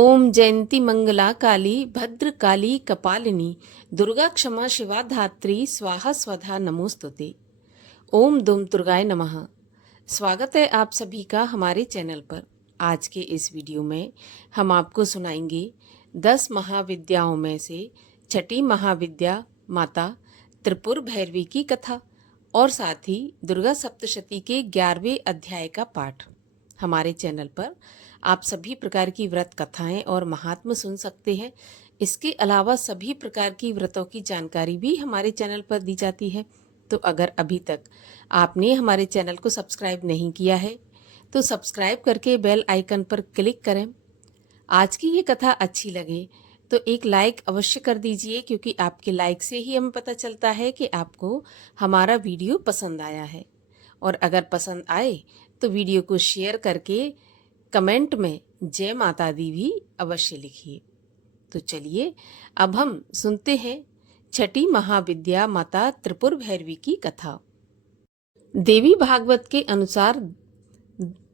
ओम जयंती मंगला काली भद्र काली कपालिनी दुर्गा क्षमा शिवा धात्री स्वाहा स्वधा नमोस्तुते। ओम दुम दुर्गाय नमः। स्वागत है आप सभी का हमारे चैनल पर। आज के इस वीडियो में हम आपको सुनाएंगे 10 महाविद्याओं में से छठी महाविद्या माता त्रिपुर भैरवी की कथा और साथ ही दुर्गा सप्तशती के 11वें अध्याय का पाठ। हमारे चैनल पर आप सभी प्रकार की व्रत कथाएं और महात्म सुन सकते हैं। इसके अलावा सभी प्रकार की व्रतों की जानकारी भी हमारे चैनल पर दी जाती है। तो अगर अभी तक आपने हमारे चैनल को सब्सक्राइब नहीं किया है तो सब्सक्राइब करके बेल आइकन पर क्लिक करें। आज की ये कथा अच्छी लगे तो एक लाइक अवश्य कर दीजिए, क्योंकि आपके लाइक से ही हमें पता चलता है कि आपको हमारा वीडियो पसंद आया है। और अगर पसंद आए तो वीडियो को शेयर करके कमेंट में जय माता दी भी अवश्य लिखिए। तो चलिए अब हम सुनते हैं छठी महाविद्या माता त्रिपुर भैरवी की कथा। देवी भागवत के अनुसार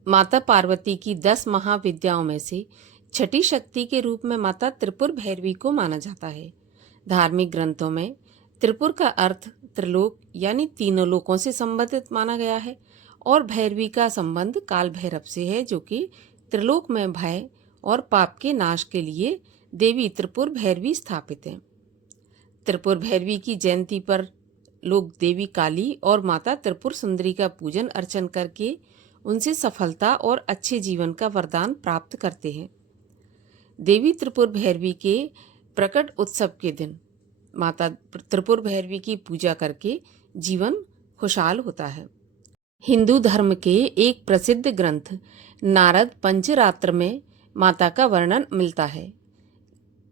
माता पार्वती की 10 महाविद्याओं में से छठी शक्ति के रूप में माता त्रिपुर भैरवी को माना जाता है। धार्मिक ग्रंथों में त्रिपुर का अर्थ त्रिलोक यानी तीनों लोकों से संबंधित माना गया है और भैरवी का संबंध काल भैरव से है, जो कि त्रिलोक में भय और पाप के नाश के लिए देवी त्रिपुर भैरवी स्थापित हैं। त्रिपुर भैरवी की जयंती पर लोग देवी काली और माता त्रिपुर सुंदरी का पूजन अर्चन करके उनसे सफलता और अच्छे जीवन का वरदान प्राप्त करते हैं। देवी त्रिपुर भैरवी के प्रकट उत्सव के दिन माता त्रिपुर भैरवी की पूजा करके जीवन खुशहाल होता है। हिंदू धर्म के एक प्रसिद्ध ग्रंथ नारद पंचरात्र में माता का वर्णन मिलता है।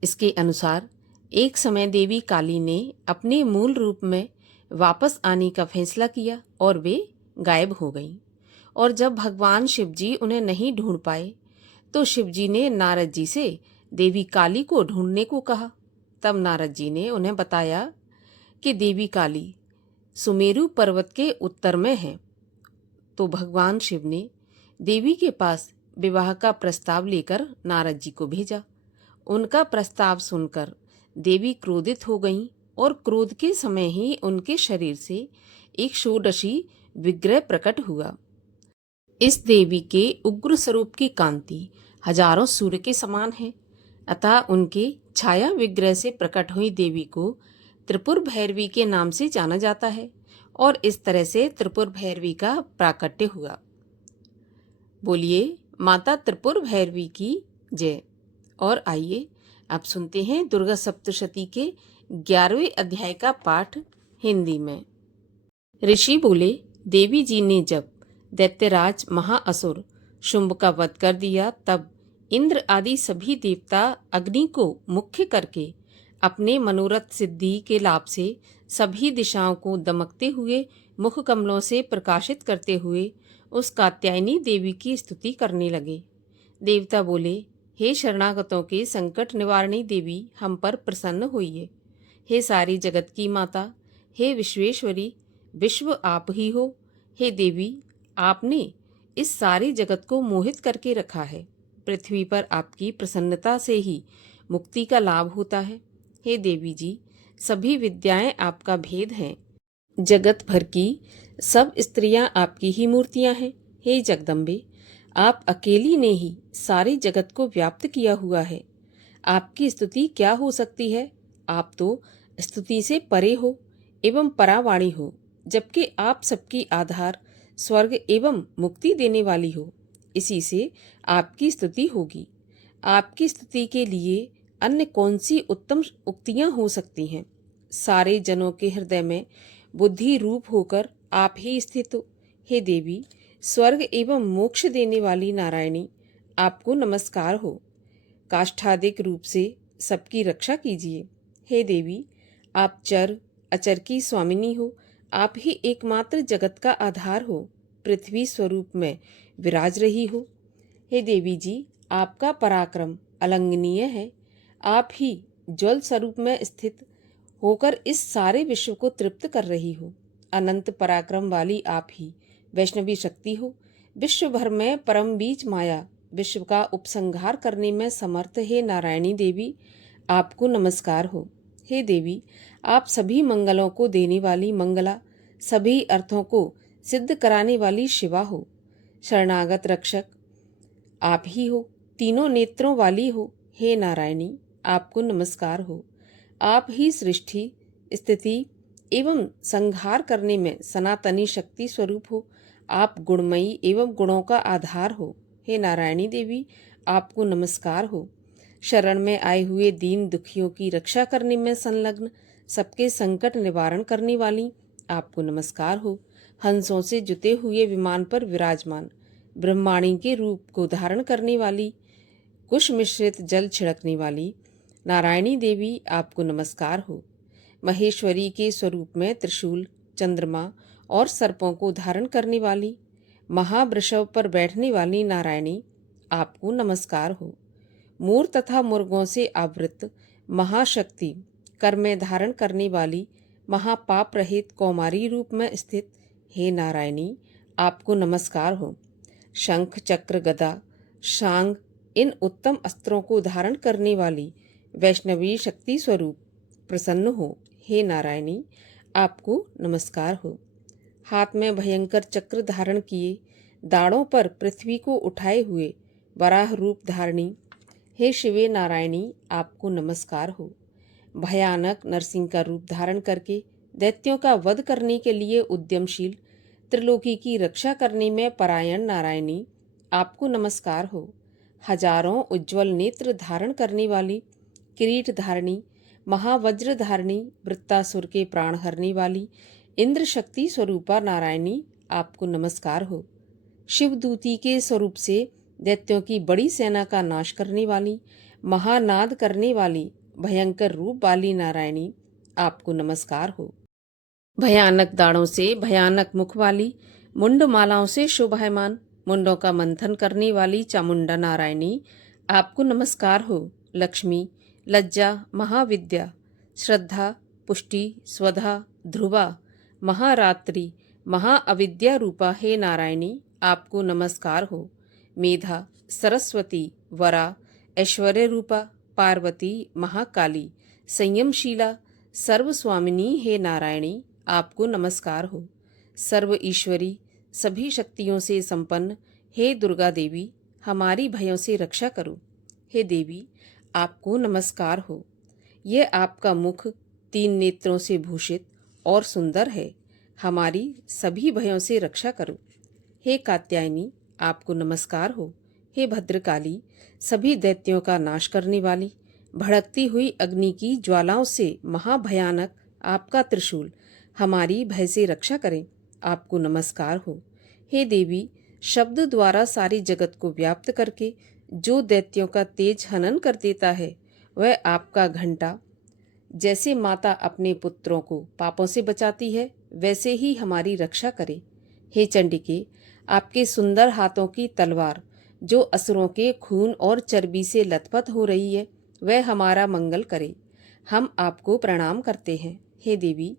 इसके अनुसार एक समय देवी काली ने अपने मूल रूप में वापस आने का फैसला किया और वे गायब हो गईं। और जब भगवान शिवजी उन्हें नहीं ढूंढ पाए तो शिवजी ने नारद जी से देवी काली को ढूंढने को कहा। तब नारद जी ने उन्हें बताया कि देवी काली सुमेरु पर्वत के उत्तर में है। तो भगवान शिव ने देवी के पास विवाह का प्रस्ताव लेकर नारद जी को भेजा। उनका प्रस्ताव सुनकर देवी क्रोधित हो गईं और क्रोध के समय ही उनके शरीर से एक षोडशी विग्रह प्रकट हुआ। इस देवी के उग्र स्वरूप की कांति हजारों सूर्य के समान है, अतः उनके छाया विग्रह से प्रकट हुई देवी को त्रिपुर भैरवी के नाम से जाना जाता है और इस तरह से त्रिपुर भैरवी का प्राकट्य हुआ। बोलिए माता त्रिपुर भैरवी की जय। और आइए अब सुनते हैं दुर्गा सप्तशती के 11वें अध्याय का पाठ हिंदी में। ऋषि बोले, देवी जी ने जब दैत्यराज महाअसुर शुंभ का वध कर दिया तब इंद्र आदि सभी देवता अग्नि को मुख्य करके अपने मनोरथ सिद्धि के लाभ से सभी दिशाओं को दमकते हुए मुख कमलों से प्रकाशित करते हुए उस कात्यायनी देवी की स्तुति करने लगे। देवता बोले, हे शरणागतों के संकट निवारणी देवी, हम पर प्रसन्न होइए। हे सारी जगत की माता, हे विश्वेश्वरी, विश्व आप ही हो। हे देवी, आपने इस सारे जगत को मोहित करके रखा है। पृथ्वी पर आपकी प्रसन्नता से ही मुक्ति का लाभ होता है। हे देवी जी, सभी विद्याएं आपका भेद हैं। जगत भर की सब स्त्रियां आपकी ही मूर्तियां हैं। हे जगदम्बे, आप अकेली ने ही सारे जगत को व्याप्त किया हुआ है। आपकी स्तुति क्या हो सकती है? आप तो स्तुति से परे हो एवं परावाणी हो, जबकि आप सबकी आधार स्वर्ग एवं मुक्ति देने वाली हो। इसी से आपकी स्तुति होगी। आपकी स्तुति के लिए अन्य कौन सी उत्तम उक्तियां हो सकती हैं? सारे जनों के हृदय में बुद्धि रूप होकर आप ही स्थित हो। हे देवी, स्वर्ग एवं मोक्ष देने वाली नारायणी, आपको नमस्कार हो। काष्ठादिक रूप से सबकी रक्षा कीजिए। हे देवी, आप चर अचर की स्वामिनी हो। आप ही एकमात्र जगत का आधार हो। पृथ्वी स्वरूप में विराज रही हो। हे देवी जी, आपका पराक्रम अलंघनीय है। आप ही जल स्वरूप में स्थित होकर इस सारे विश्व को तृप्त कर रही हो। अनंत पराक्रम वाली आप ही वैष्णवी शक्ति हो। विश्व भर में परम बीज माया विश्व का उपसंहार करने में समर्थ हे नारायणी देवी, आपको नमस्कार हो। हे देवी, आप सभी मंगलों को देने वाली मंगला, सभी अर्थों को सिद्ध कराने वाली शिवा हो। शरणागत रक्षक आप ही हो, तीनों नेत्रों वाली हो। हे नारायणी, आपको नमस्कार हो। आप ही सृष्टि, स्थिति एवं संहार करने में सनातनी शक्ति स्वरूप हो। आप गुणमयी एवं गुणों का आधार हो। हे नारायणी देवी, आपको नमस्कार हो। शरण में आए हुए दीन दुखियों की रक्षा करने में संलग्न, सबके संकट निवारण करने वाली, आपको नमस्कार हो। हंसों से जुते हुए विमान पर विराजमान, ब्रह्माणी के रूप को धारण करने वाली, कुश मिश्रित जल छिड़कने वाली नारायणी देवी, आपको नमस्कार हो। महेश्वरी के स्वरूप में त्रिशूल, चंद्रमा और सर्पों को धारण करने वाली, महावृषभ पर बैठने वाली नारायणी, आपको नमस्कार हो। मोर तथा मुर्गों से आवृत महाशक्ति, कर में धारण करने वाली, महापाप रहित कौमारी रूप में स्थित, हे नारायणी, आपको नमस्कार हो। शंख, चक्र, गदा, शांग इन उत्तम अस्त्रों को धारण करने वाली वैष्णवी शक्ति स्वरूप प्रसन्न हो। हे नारायणी, आपको नमस्कार हो। हाथ में भयंकर चक्र धारण किए, दाढ़ों पर पृथ्वी को उठाए हुए वराह रूप धारणी, हे शिवे नारायणी, आपको नमस्कार हो। भयानक नरसिंह का रूप धारण करके दैत्यों का वध करने के लिए उद्यमशील, त्रिलोकी की रक्षा करने में परायण नारायणी, आपको नमस्कार हो। हजारों उज्ज्वल नेत्र धारण करने वाली, किरीट धारणी, महावज्र धारणी, वृत्तासुर के प्राण हरने वाली, इंद्र शक्ति स्वरूपा नारायणी, आपको नमस्कार हो। शिवदूती के स्वरूप से दैत्यों की बड़ी सेना का नाश करने वाली, महानाद करने वाली, भयंकर रूप वाली नारायणी, आपको नमस्कार हो। भयानक दाढ़ों से भयानक मुख वाली, मुंड मालाओं से शोभायमान, मुंडों का मंथन करने वाली चामुंडा नारायणी, आपको नमस्कार हो। लक्ष्मी, लज्जा, महाविद्या, श्रद्धा, पुष्टि, स्वधा, ध्रुवा, महारात्रि, महाअविद्या रूपा, हे नारायणी, आपको नमस्कार हो। मेधा, सरस्वती, वरा, ऐश्वर्य रूपा, पार्वती, महाकाली, संयमशीला, सर्वस्वामिनी, हे नारायणी, आपको नमस्कार हो। सर्व ईश्वरी, सभी शक्तियों से संपन्न, हे दुर्गा देवी, हमारी भयों से रक्षा करो। हे देवी, आपको नमस्कार हो। यह आपका मुख 3 नेत्रों से भूषित और सुंदर है, हमारी सभी भयों से रक्षा करो। हे कात्यायनी, आपको नमस्कार हो। हे भद्रकाली, सभी दैत्यों का नाश करने वाली, भड़कती हुई अग्नि की ज्वालाओं से महाभयानक आपका त्रिशूल हमारी भय से रक्षा करें, आपको नमस्कार हो। हे देवी, शब्द द्वारा सारी जगत को व्याप्त करके जो दैत्यों का तेज हनन कर देता है, वह आपका घंटा जैसे माता अपने पुत्रों को पापों से बचाती है, वैसे ही हमारी रक्षा करे। हे चंडिके, आपके सुंदर हाथों की तलवार जो असुरों के खून और चर्बी से लथपथ हो रही है, वह हमारा मंगल करे। हम आपको प्रणाम करते हैं। हे देवी,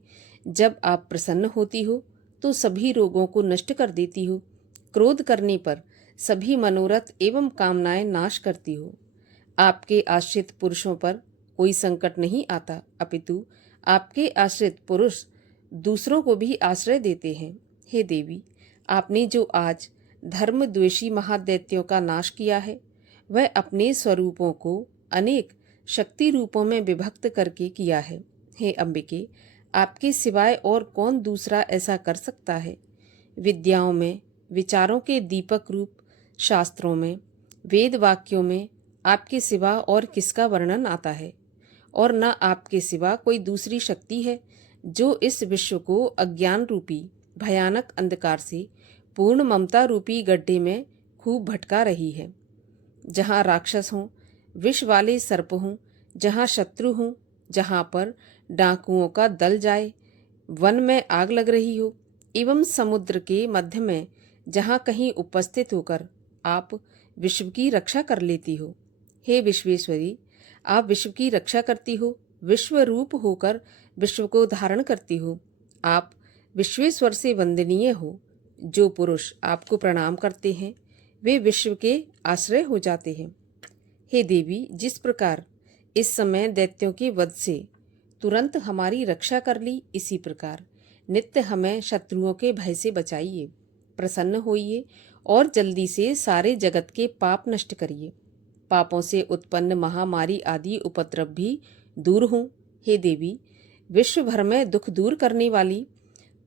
जब आप प्रसन्न होती हो तो सभी रोगों को नष्ट कर देती हो, क्रोध करने पर सभी मनोरथ एवं कामनाएं नाश करती हो। आपके आश्रित पुरुषों पर कोई संकट नहीं आता, अपितु आपके आश्रित पुरुष दूसरों को भी आश्रय देते हैं। हे देवी, आपने जो आज धर्म द्वेषी महादैत्यों का नाश किया है, वह अपने स्वरूपों को अनेक शक्ति रूपों में विभक्त करके किया है। हे अंबिके, आपके सिवाय और कौन दूसरा ऐसा कर सकता है। विद्याओं में, विचारों के दीपक रूप शास्त्रों में, वेद वाक्यों में आपके सिवा और किसका वर्णन आता है, और न आपके सिवा कोई दूसरी शक्ति है जो इस विश्व को अज्ञान रूपी भयानक अंधकार से पूर्ण ममता रूपी गड्ढे में खूब भटका रही है। जहाँ राक्षस हों, विष वाले सर्प हों, जहाँ शत्रु हों, जहाँ पर डाकुओं का दल जाए, वन में आग लग रही हो, एवं समुद्र के मध्य में जहाँ कहीं उपस्थित होकर आप विश्व की रक्षा कर लेती हो। हे विश्वेश्वरी, आप विश्व की रक्षा करती हो, विश्व रूप होकर विश्व को धारण करती हो। आप विश्वेश्वर से वंदनीय हो। जो पुरुष आपको प्रणाम करते हैं वे विश्व के आश्रय हो जाते हैं। हे देवी, जिस प्रकार इस समय दैत्यों के वध से तुरंत हमारी रक्षा कर ली, इसी प्रकार नित्य हमें शत्रुओं के भय से बचाइए, प्रसन्न होइए और जल्दी से सारे जगत के पाप नष्ट करिए। पापों से उत्पन्न महामारी आदि उपद्रव भी दूर हों। हे देवी, विश्व भर में दुख दूर करने वाली,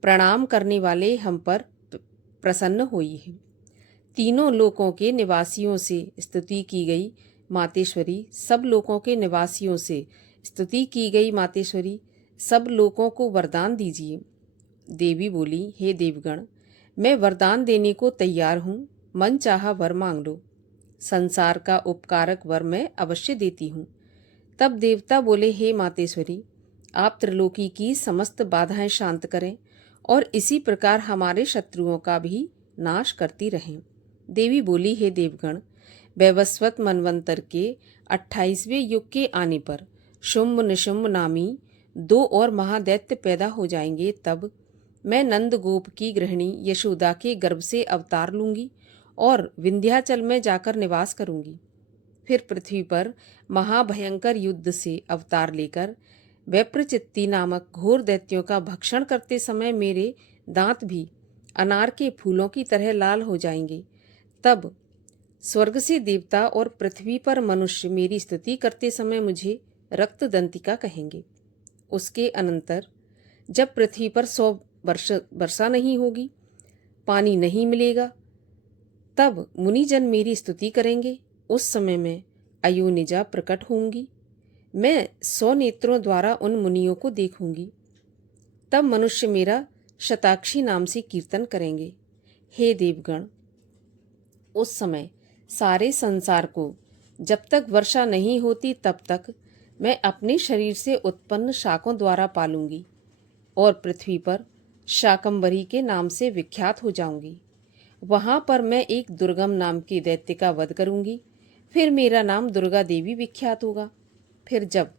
प्रणाम करने वाले हम पर प्रसन्न होइए। तीनों लोकों के निवासियों से स्तुति की गई मातेश्वरी, सब लोकों के निवासियों से स्तुति की गई मातेश्वरी, सब लोकों को वरदान दीजिए। देवी बोली, हे देवगण, मैं वरदान देने को तैयार हूँ, मन चाहा वर मांग लो। संसार का उपकारक वर मैं अवश्य देती हूँ। तब देवता बोले, हे मातेश्वरी, आप त्रिलोकी की समस्त बाधाएं शांत करें और इसी प्रकार हमारे शत्रुओं का भी नाश करती रहें। देवी बोली, हे देवगण, वैवस्वत मनवंतर के 28वें युग के आने पर शुंभ निशुंभ नामी 2 और महादैत्य पैदा हो जाएंगे। तब मैं नंद गोप की गृहिणी यशोदा के गर्भ से अवतार लूंगी और विंध्याचल में जाकर निवास करूंगी। फिर पृथ्वी पर महाभयंकर युद्ध से अवतार लेकर वैप्रचित्ति नामक घोर दैत्यों का भक्षण करते समय मेरे दांत भी अनार के फूलों की तरह लाल हो जाएंगे। तब स्वर्ग से देवता और पृथ्वी पर मनुष्य मेरी स्तुति करते समय मुझे रक्तदंतिका कहेंगे। उसके अनंतर जब पृथ्वी पर 100 वर्षा नहीं होगी, पानी नहीं मिलेगा, तब मुनिजन मेरी स्तुति करेंगे। उस समय मैं अयोनिजा प्रकट होंगी। मैं 100 नेत्रों द्वारा उन मुनियों को देखूंगी। तब मनुष्य मेरा शताक्षी नाम से कीर्तन करेंगे। हे देवगण, उस समय सारे संसार को जब तक वर्षा नहीं होती तब तक मैं अपने शरीर से उत्पन्न शाकों द्वारा पालूंगी और पृथ्वी पर शाकंभरी के नाम से विख्यात हो जाऊंगी। वहां पर मैं एक दुर्गम नाम के दैत्य का वध करूंगी। फिर मेरा नाम दुर्गा देवी विख्यात होगा। फिर जब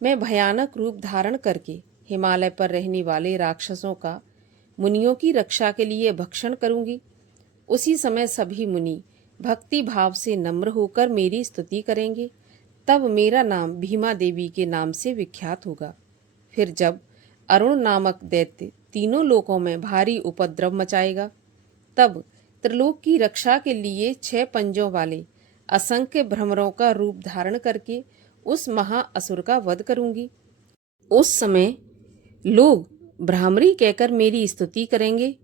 मैं भयानक रूप धारण करके हिमालय पर रहने वाले राक्षसों का मुनियों की रक्षा के लिए भक्षण करूंगी, उसी समय सभी मुनि भक्ति भाव से नम्र होकर मेरी स्तुति करेंगे। तब मेरा नाम भीमा देवी के नाम से विख्यात होगा। फिर जब अरुण नामक दैत्य तीनों लोकों में भारी उपद्रव मचाएगा, तब त्रिलोक की रक्षा के लिए 6 पंजों वाले असंख्य भ्रमरों का रूप धारण करके उस महाअसुर का वध करूंगी। उस समय लोग भ्रामरी कहकर मेरी स्तुति करेंगे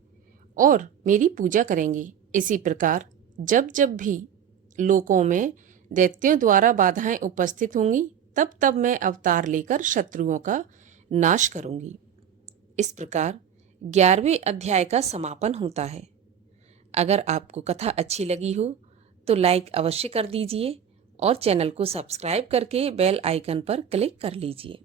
और मेरी पूजा करेंगे। इसी प्रकार जब जब भी लोकों में दैत्यों द्वारा बाधाएं उपस्थित होंगी, तब तब मैं अवतार लेकर शत्रुओं का नाश करूंगी। इस प्रकार 11वें अध्याय का समापन होता है। अगर आपको कथा अच्छी लगी हो तो लाइक अवश्य कर दीजिए और चैनल को सब्सक्राइब करके बेल आइकन पर क्लिक कर लीजिए।